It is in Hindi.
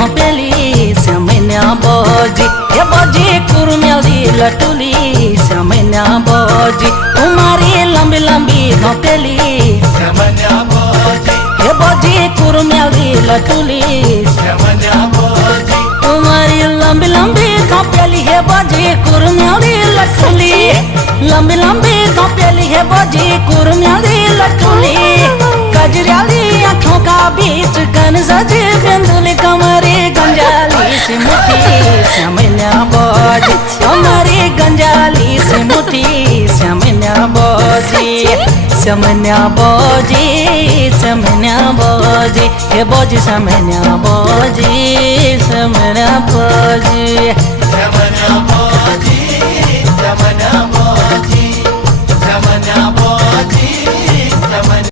घोपेली समन्या बोजी हे बोजी कुरमेली लटुली समन्या बोजी तुम्हारी लंबी लंबी घोपेली समन्या बोजी हे बोजी कुरमेली लटुली समन्या बोजी तुम्हारी लंबी लंबी घोपेली हे बोजी कुरमेली लटुली लंबी लंबी घोपेली हे बोजी कुरमेली लटुली कजराली आँखों का बीच कन सजे बिंदुली कमरे गंजाली से मुठी समन्या बोजी कमरे गंजाली से मुठी समन्या बोजी समन्या बोजी समन्या बोजी हे बोजी समन्या बोजी समन्या बोजी समन्या बोजी समन्या